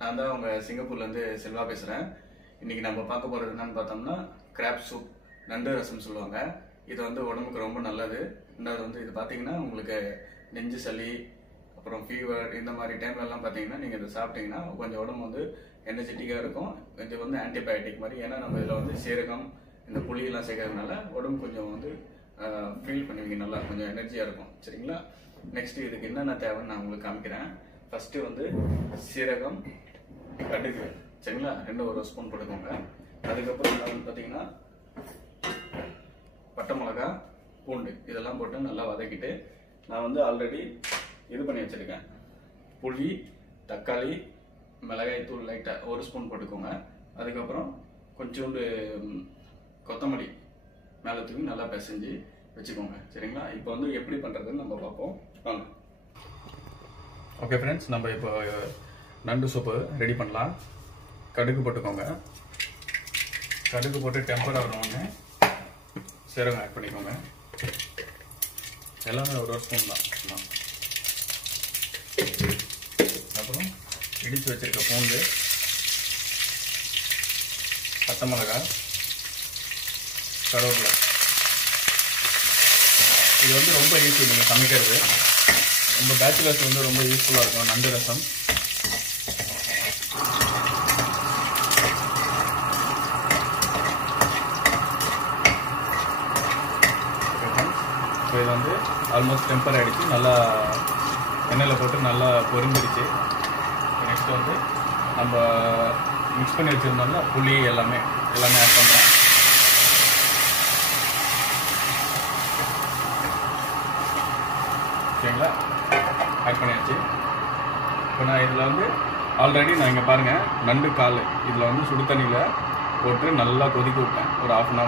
நான் தான் உங்க சிங்கப்பூர்லேருந்து செல்வா பேசுகிறேன். இன்னைக்கு நம்ம பார்க்க போகிறது என்னன்னு பார்த்தோம்னா கிராப் சூப், நண்டு ரசம் சொல்லுவாங்க. இது வந்து உடம்புக்கு ரொம்ப நல்லது. ரெண்டாவது வந்து இது பார்த்தீங்கன்னா உங்களுக்கு நெஞ்சு சளி, அப்புறம் ஃபீவர் இந்த மாதிரி டைம்லலாம் பார்த்தீங்கன்னா நீங்கள் இதை சாப்பிட்டீங்கன்னா கொஞ்சம் உடம்பு வந்து எனர்ஜெட்டிக்காக இருக்கும். இது வந்து ஆன்டிபயோட்டிக் மாதிரி. ஏன்னா நம்ம இதில் வந்து சீரகம், இந்த புளியெல்லாம் சேர்க்கறதுனால உடம்பு கொஞ்சம் வந்து ஃபீல் பண்ணுவீங்க, நல்லா கொஞ்சம் எனர்ஜியாக இருக்கும். சரிங்களா? நெக்ஸ்ட் இதுக்கு என்னென்ன தேவைன்னு நான் உங்களுக்கு காமிக்கிறேன். ஃபஸ்ட்டு வந்து சீரகம், கடுகு, சரிங்களா, 2 ஸ்பூன் போட்டுக்கோங்க. அதுக்கப்புறம் வந்து பார்த்தீங்கன்னா பட்டை மிளகா, பூண்டு இதெல்லாம் போட்டு நல்லா வதக்கிட்டு நான் வந்து ஆல்ரெடி இது பண்ணி வச்சுருக்கேன். புளி, தக்காளி, மிளகாய் தூள் லைட்டாக 1 ஸ்பூன் போட்டுக்கோங்க. அதுக்கப்புறம் கொஞ்சோண்டு கொத்தமல்லி மேலே தூக்கி நல்லா பிசைஞ்சு வச்சுக்கோங்க. சரிங்களா? இப்போ வந்து எப்படி பண்ணுறதுன்னு நம்ம பார்ப்போம் வாங்க. ஓகே ஃப்ரெண்ட்ஸ், நம்ம இப்போ நண்டு சூப்பு ரெடி பண்ணலாம். கடுகு போட்டுக்கோங்க. கடுகு போட்டு டெம்பர் ஆகணும்னு சீரகம் ஆட் பண்ணிக்கோங்க. எல்லாமே 1 ஸ்பூன் தான். அப்புறம் இடித்து வச்சிருக்க பூண்டு, பச்சை மிளகாய், கருவேப்பிலை. இது வந்து ரொம்ப ஈஸி நீங்கள் சமைக்கிறது. நம்ம பேச்சுலர்ஸ் வந்து ரொம்ப யூஸ்ஃபுல்லாக இருக்கும் நண்டு ரசம். ஸோ இது வந்து ஆல்மோஸ்ட் டெம்பர் ஆகிடுச்சு, நல்லா எண்ணெயில் போட்டு நல்லா பொரிஞ்சிருச்சு. நெக்ஸ்ட் வந்து நம்ம மிக்ஸ் பண்ணி வச்சுருந்தோம்னா புளி எல்லாமே ஆட் பண்ணுறோம். ஓகேங்களா? ஆட் பண்ணியாச்சு. இப்போ நான் இதில் வந்து ஆல்ரெடி நான் இங்கே பாருங்கள், நண்டு கால் இதில் வந்து சுடு தண்ணியில் போட்டு நல்லா கொதிக்க விட்டேன். ஒரு half an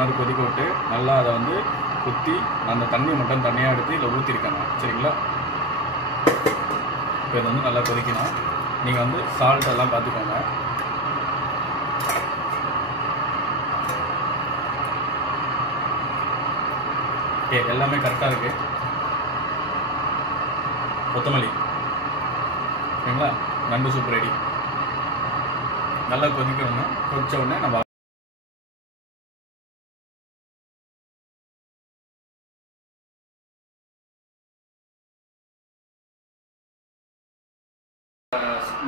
hour கொதிக்க விட்டு நல்லா அதை வந்து குத்தி அந்த தண்ணியை மட்டும் தனியாக எடுத்து இதில் ஊற்றிருக்கேன். சரிங்களா? இப்போ இது வந்து நல்லா கொதிக்கணும். நீங்கள் வந்து சால்ட் எல்லாம் பார்த்துக்கோங்க. எல்லாமே கரெக்டாக இருக்குது. கொத்தமல்லி, சரிங்களா? நண்டு சூப் ரெடி. நல்லா கொதிக்கணும்னா கொதிச்ச உடனே நம்ம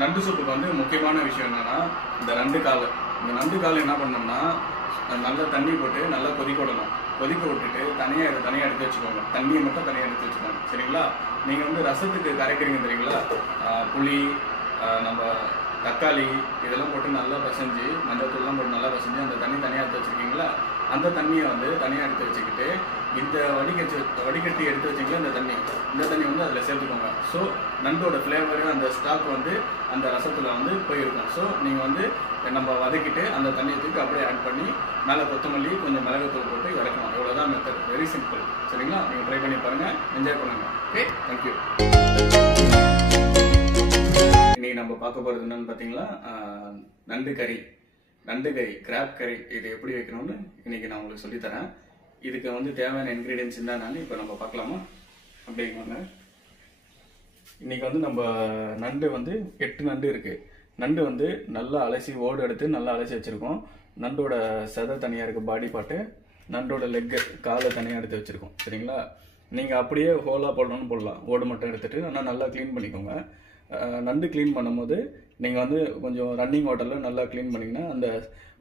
நண்டு சூப்புக்கு வந்து முக்கியமான விஷயம் என்னன்னா இந்த நண்டு கால் என்ன பண்ணோம்னா நல்லா தண்ணி போட்டு நல்லா கொதிக்க விடணும். கொதிக்க விட்டுட்டு தனியாக எடுத்து வச்சுக்கோங்க. தண்ணியை மட்டும் தனியாக எடுத்து வச்சுக்கோங்க. சரிங்களா? நீங்கள் வந்து ரசத்துக்கு கரைக்கிறீங்க தெரியுங்களா, புளி, நம்ம தக்காளி இதெல்லாம் போட்டு நல்லா பசைஞ்சு, மஞ்சள் தூள்லாம் போட்டு நல்லா பசைஞ்சு அந்த தண்ணி தனியாக எடுத்து வச்சுருக்கீங்களா, அந்த தண்ணியை வந்து தனியாக எடுத்து வச்சுக்கிட்டு இந்த வடிகட்டி எடுத்து வச்சிங்களா இந்த தண்ணி வந்து அதில் சேர்த்துக்கோங்க. ஸோ நண்டோட ஃப்ளேவரு அந்த ஸ்டாக் வந்து அந்த ரசத்தில் வந்து போயிருக்கும். ஸோ நீங்கள் வந்து நம்ம வதக்கிட்டு அந்த தண்ணியை தூக்கி அப்படியே ஆட் பண்ணி மேலே கொத்தமல்லி, கொஞ்சம் மிளகுத்தூள் போட்டு இறக்கணும். இவ்வளோதான் மெத்தட். Very simple. சரிங்களா? நீங்கள் ட்ரை பண்ணி பாருங்கள், என்ஜாய் பண்ணுங்கள். Okay, thank you. இன்னைக்கு நம்ம பார்க்க போகிறது என்னன்னு பார்த்தீங்களா, நண்டு கறி, கிராப் கறி. இது எப்படி வைக்கணும்னு இன்னைக்கு நான் உங்களுக்கு சொல்லித்தரேன். இதுக்கு வந்து தேவையான இன்க்ரீடியன்ஸ் என்னன்னு இப்போ நம்ம பார்க்கலாமா? அப்படிங்க. இன்னைக்கு வந்து நம்ம நண்டு வந்து 8 நண்டு இருக்கு. நண்டு வந்து நல்லா அலசி ஓடு எடுத்து நல்லா அலசி வச்சிருக்கோம். நண்டோட சதை தனியாக இருக்குது, பாடி பார்ட்டு. நண்டோட லெக்கு, காலை தனியாக எடுத்து வச்சிருக்கோம். சரிங்களா? நீங்கள் அப்படியே ஹோலாக போடணும்னு போடலாம். ஓடு மட்டும் எடுத்துட்டு ஆனால் நல்லா க்ளீன் பண்ணிக்கோங்க. நண்டு க்ளீன் பண்ணும்போது நீங்கள் வந்து கொஞ்சம் ரன்னிங் வாட்டரில் நல்லா க்ளீன் பண்ணிங்கன்னா அந்த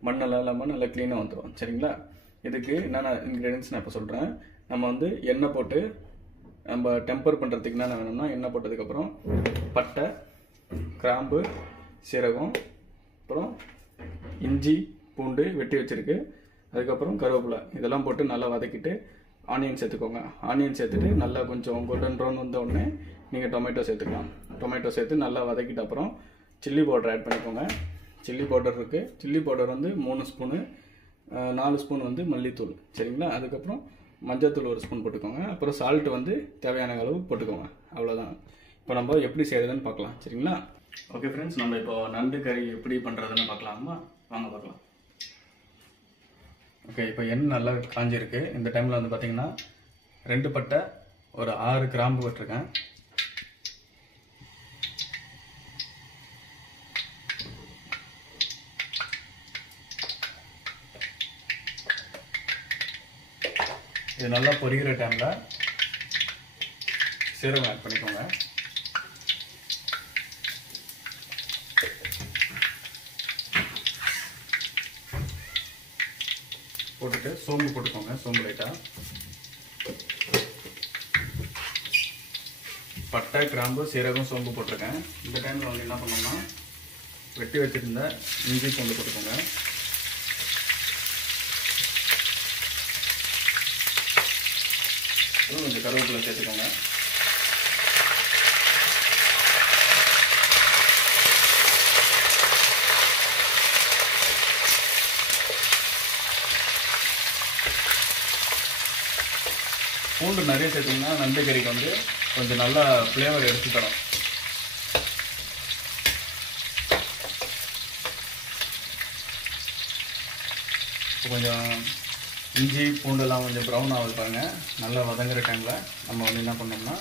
மண்ணெல்லாம் இல்லாமல் நல்லா க்ளீனாக வந்துடும். சரிங்களா? இதுக்கு என்னென்ன இன்க்ரீடியன்ஸ் நான் இப்போ சொல்கிறேன். நம்ம வந்து எண்ணெய் போட்டு நம்ம டெம்பர் பண்ணுறதுக்கு என்னென்ன வேணும்னா, எண்ணெய் போட்டதுக்கப்புறம் பட்டை, கிராம்பு, சீரகம், அப்புறம் இஞ்சி, பூண்டு வெட்டி வச்சுருக்கு, அதுக்கப்புறம் கருவேப்பிலை இதெல்லாம் போட்டு நல்லா வதக்கிட்டு ஆனியன் சேர்த்துக்கோங்க. ஆனியன் சேர்த்துட்டு நல்லா கொஞ்சம் கோல்டன் ப்ரௌன் வந்த உடனே நீங்கள் டொமேட்டோ சேர்த்துக்கலாம். டொமேட்டோ சேர்த்து நல்லா வதக்கிட்ட அப்புறம் சில்லி பவுடர் ஆட் பண்ணிக்கோங்க. சில்லி பவுடர் இருக்குது. சில்லி பவுடர் வந்து 3 ஸ்பூனு, 4 ஸ்பூன் வந்து மல்லித்தூள். சரிங்களா? அதுக்கப்புறம் மஞ்சத்தூள் 1 ஸ்பூன் போட்டுக்கோங்க. அப்புறம் சால்ட் வந்து தேவையான அளவு போட்டுக்கோங்க. அவ்வளோதான். இப்போ நம்ம எப்படி செய்யறதுன்னு பார்க்கலாம். சரிங்களா? ஓகே ஃப்ரெண்ட்ஸ், நம்ம இப்போ நண்டு கறி எப்படி பண்ணுறதுன்னு பார்க்கலாமா? வாங்க பார்க்கலாம். ஓகே, இப்போ எண்ணெய் நல்லா காஞ்சிருக்கு. இந்த டைமில் வந்து பார்த்தீங்கன்னா 2 பட்டை, ஒரு 6 கிராம்பு விட்டுருக்கேன். இது நல்லா பொரிகிற டைமில் சீரகம் ஆட் பண்ணிக்கோங்க. போட்டுட்டு சோம்பு போட்டுக்கோங்க. சோம்பு லைட்டாக, பட்டை, கிராம்பு, சீரகம், சோம்பு போட்டிருக்கேன். இந்த டைமில் வந்து என்ன பண்ணோம்னா வெட்டி வச்சுருந்த இஞ்சி பூண்டு போட்டுக்கோங்க. கொஞ்சம் கருவேப்பிலை சேர்த்துக்கோங்க. பூண்டு நிறைய சேர்த்திங்கன்னா நண்டு கறிக்கு வந்து கொஞ்சம் நல்லா ஃப்ளேவர் எடுத்து தரும். கொஞ்சம் இஞ்சி பூண்டெல்லாம் கொஞ்சம் ப்ரௌன் ஆகுது பாருங்கள். நல்லா வதங்குற டைமில் நம்ம வந்து என்ன பண்ணோம்னா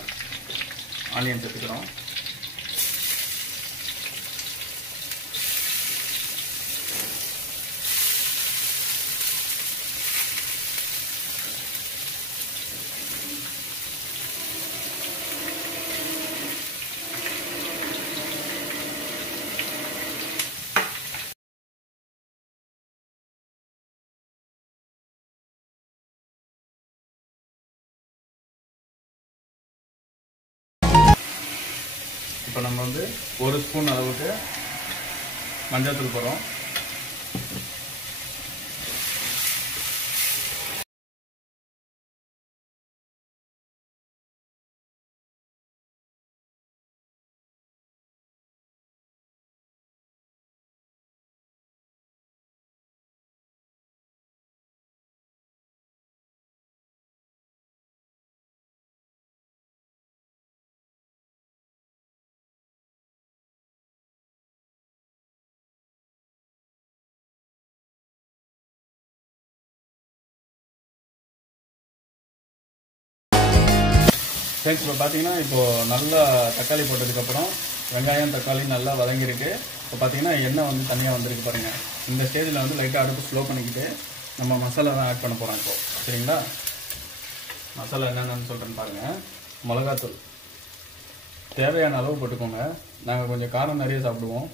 ஆனியன் சேர்த்துக்கிறோம். இப்போ நம்ம வந்து 1 ஸ்பூன் அளவுக்கு மஞ்சள் தூள் போடுறோம். ஃப்ரெண்ட்ஸ், இப்போ பார்த்தீங்கன்னா இப்போது நல்லா தக்காளி போட்டதுக்கப்புறம் வெங்காயம் தக்காளி நல்லா வதங்கியிருக்கு. இப்போ பார்த்தீங்கன்னா எண்ணெய் வந்து தனியாக வந்திருக்கு பாருங்கள். இந்த ஸ்டேஜில் வந்து லைட்டாக அடுப்பு ஸ்லோ பண்ணிக்கிட்டு நம்ம மசாலா தான் ஆட் பண்ண போகிறோம் இப்போ. சரிங்களா? மசாலா என்னென்னு சொல்கிறேன்னு பாருங்கள். மிளகாத்தூள் தேவையான அளவு போட்டுக்கோங்க. நாங்கள் கொஞ்சம் காரம் நிறைய சாப்பிடுவோம்.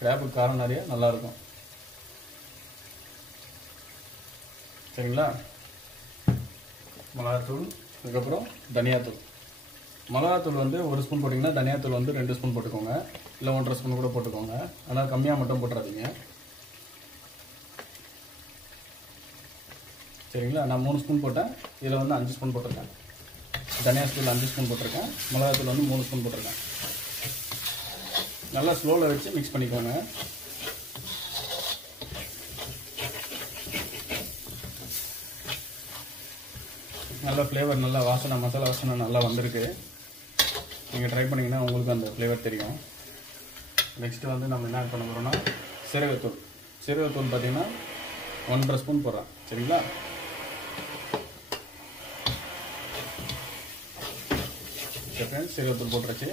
கிராப்புக்கு காரம் நிறைய நல்லாயிருக்கும். சரிங்களா? மிளகாத்தூள், அதுக்கப்புறம் தனியாத்தூள். மிளகாத்தூள் வந்து 1 ஸ்பூன் போட்டிங்கன்னா தனியாத்தூள் வந்து 2 ஸ்பூன் போட்டுக்கோங்க. இல்லை 1.5 ஸ்பூன் கூட போட்டுக்கோங்க. ஆனால் கம்மியாக மட்டும் போட்டுறாதீங்க. சரிங்களா? நான் 3 ஸ்பூன் போட்டேன். இதில் வந்து 5 ஸ்பூன் போட்டிருக்கேன். தனியாத்தூள் 5 ஸ்பூன் போட்டிருக்கேன். மிளகாத்தூள் வந்து 3 ஸ்பூன் போட்டிருக்கேன். நல்லா ஸ்லோவில் வச்சு மிக்ஸ் பண்ணிக்கோங்க. நல்லா ஃப்ளேவர், நல்லா வாசனை, மசாலா வாசனை நல்லா வந்திருக்கு. நீங்கள் ட்ரை பண்ணிங்கன்னா உங்களுக்கு அந்த ஃப்ளேவர் தெரியும். நெக்ஸ்ட்டு வந்து நம்ம என்ன ஆட் பண்ண போகிறோம்னா சீரகத்தூள். சீரகத்தூள் பார்த்தீங்கன்னா 1.5 ஸ்பூன் போடுறேன். சரிங்களா? ஃப்ரெண்ட்ஸ், சீரகத்தூள் போட்டுருச்சு.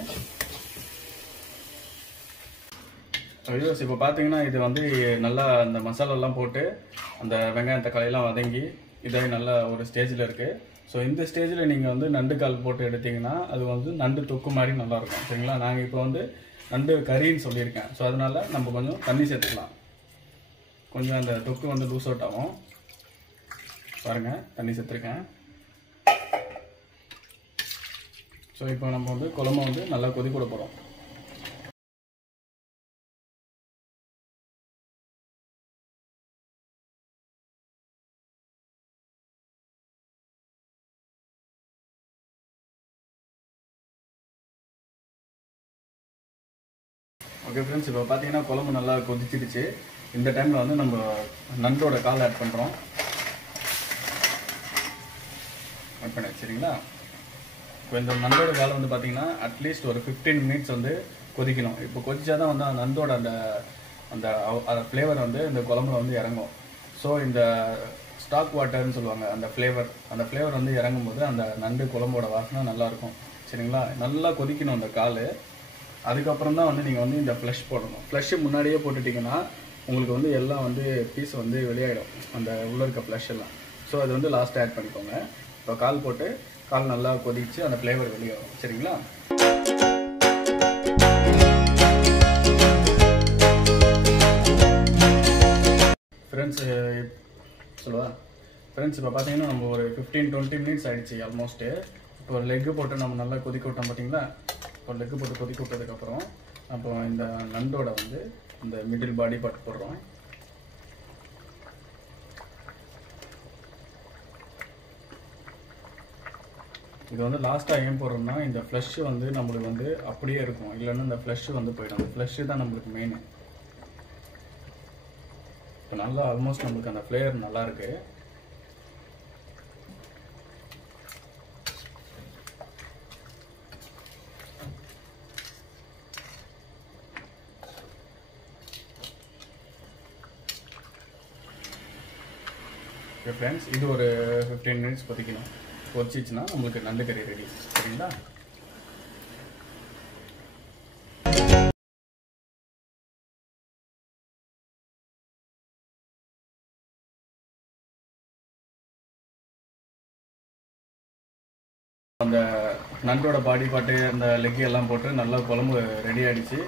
வியூவர்ஸ், இப்போ பார்த்தீங்கன்னா இது வந்து நல்லா அந்த மசாலாலாம் போட்டு அந்த வெங்காயம் தக்காளியெல்லாம் வதங்கி இதாகி நல்லா ஒரு ஸ்டேஜில் இருக்குது. ஸோ இந்த ஸ்டேஜில் நீங்கள் வந்து நண்டு கால் போட்டு எடுத்திங்கன்னா அது வந்து நண்டு தொக்கு மாதிரி நல்லாயிருக்கும். சரிங்களா? நாங்கள் இப்போ வந்து நண்டு கறின்னு சொல்லியிருக்கேன். ஸோ அதனால் நம்ம கொஞ்சம் தண்ணி சேர்த்துக்கலாம். கொஞ்சம் அந்த தொக்கு வந்து லூஸ் அவுட் ஆகும். பாருங்கள், தண்ணி சேர்த்துருக்கேன். ஸோ இப்போ நம்ம வந்து குழம்பு வந்து நல்லா கொதி கூட போகிறோம். ஓகே ஃப்ரெண்ட்ஸ், இப்போ பார்த்தீங்கன்னா குழம்பு நல்லா கொதிச்சிடுச்சு. இந்த டைமில் வந்து நம்ம நண்டோட கால் ஆட் பண்ணுறோம். ஆட் பண்ண சரிங்களா? இப்போ இந்த நண்டோட கால் வந்து பார்த்தீங்கன்னா அட்லீஸ்ட் ஒரு 15 மினிட்ஸ் வந்து கொதிக்கணும். இப்போ கொதிச்சா தான் வந்து அந்த நண்டோட அந்த ஃப்ளேவர் வந்து இந்த குழம்புல வந்து இறங்கும். ஸோ இந்த ஸ்டாக் வாட்டர்னு சொல்லுவாங்க, அந்த ஃப்ளேவர் வந்து இறங்கும் போது அந்த நண்டு குழம்போட வாசனை நல்லாயிருக்கும். சரிங்களா? நல்லா கொதிக்கணும் அந்த கால். அதுக்கப்புறம் தான் வந்து நீங்கள் வந்து இந்த ஃப்ளஷ் போடணும். ஃப்ளஷ்ஷு முன்னாடியே போட்டுட்டிங்கன்னா உங்களுக்கு வந்து எல்லாம் வந்து பீஸ் வந்து வெளியாகிடும், அந்த உள்ளே இருக்க ஃப்ளஷ் எல்லாம். ஸோ அது வந்து லாஸ்ட்டாக ஆட் பண்ணிக்கோங்க. இப்போ கால் போட்டு கால் நல்லா கொதிச்சு அந்த ஃப்ளேவர் வெளியே வரும். சரிங்களா? ஃப்ரெண்ட்ஸ் சொல்லுவா ஃப்ரெண்ட்ஸ், இப்போ பார்த்தீங்கன்னா நம்ம ஒரு 15-20 மினிட்ஸ் ஆகிடுச்சு ஆல்மோஸ்ட்டு. இப்போ ஒரு லெக்கு போட்டு நம்ம நல்லா கொதிக்க விட்டோம் பார்த்தீங்களா? இப்போ லெக்கு போட்டு கொதிக்க விட்டதுக்கப்புறம் அப்போ இந்த நண்டோட வந்து இந்த மிடில் பாடி பார்ட் போடுறோம். இது வந்து லாஸ்ட்டாக ஏன் போடுறோம்னா இந்த ஃப்ளஷ் வந்து நம்மளுக்கு வந்து அப்படியே இருக்கும், இல்லைன்னா இந்த ஃப்ளஷ் வந்து போயிடும். அந்த ஃப்ளஷ் தான் நம்மளுக்கு மெயின். இப்போ நல்லா ஆல்மோஸ்ட் நம்மளுக்கு அந்த ஃப்ளேவர் நல்லா இருக்கு. ஓகே ஃப்ரெண்ட்ஸ், இது ஒரு 15 மினிட்ஸ் கொதிக்கணும். கொதிச்சிச்சுன்னா நம்மளுக்கு நண்டு கறி ரெடி. சரிங்களா? அந்த நண்டோட பாடி பார்ட்டு அந்த லெக் எல்லாம் போட்டு நல்லா குழம்பு ரெடி ஆகிடுச்சு.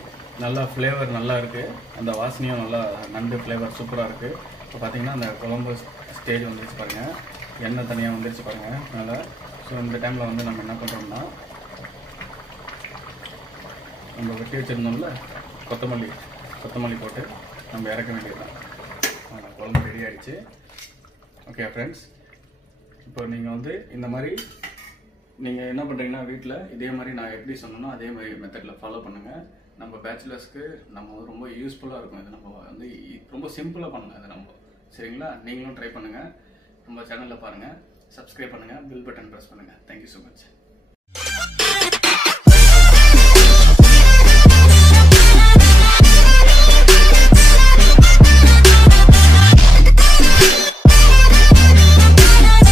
நல்லா ஃப்ளேவர் நல்லா இருக்குது, அந்த வாசனையும் நல்லா நண்டு ஃப்ளேவர் சூப்பராக இருக்குது. இப்போ பார்த்தீங்கன்னா அந்த குழம்பு ஸ்டேஜ் வந்துருச்சு பாருங்கள், எண்ணெய் தனியாக வந்துருச்சு பாருங்கள் நல்லா. ஸோ இந்த டைமில் வந்து நம்ம என்ன பண்ணுறோம்னா நம்ம வெட்டி வச்சுருந்தோம்ல கொத்தமல்லி போட்டு நம்ம இறக்க வேண்டியதுதான். குழம்பு ரெடி ஆகிடுச்சு. ஓகே ஃப்ரெண்ட்ஸ், இப்போ நீங்கள் வந்து இந்த மாதிரி நீங்கள் என்ன பண்ணுறீங்கன்னா வீட்டில் இதே மாதிரி நான் எப்படி சொன்னோன்னா அதே மாதிரி மெத்தடில் ஃபாலோ பண்ணுங்கள். நம்ம பேச்சுலர்ஸ்க்கு நம்ம ரொம்ப யூஸ்ஃபுல்லாக இருக்கும். இது நம்ம வந்து ரொம்ப சிம்பிளாக பண்ணலாம் இது நம்ம. சரிங்களா? நீங்களும் ட்ரை பண்ணுங்கள். நம்ம சேனலில் பாருங்கள், சப்ஸ்கிரைப் பண்ணுங்கள், பெல் பட்டன் ப்ரெஸ் பண்ணுங்கள். Thank you so much.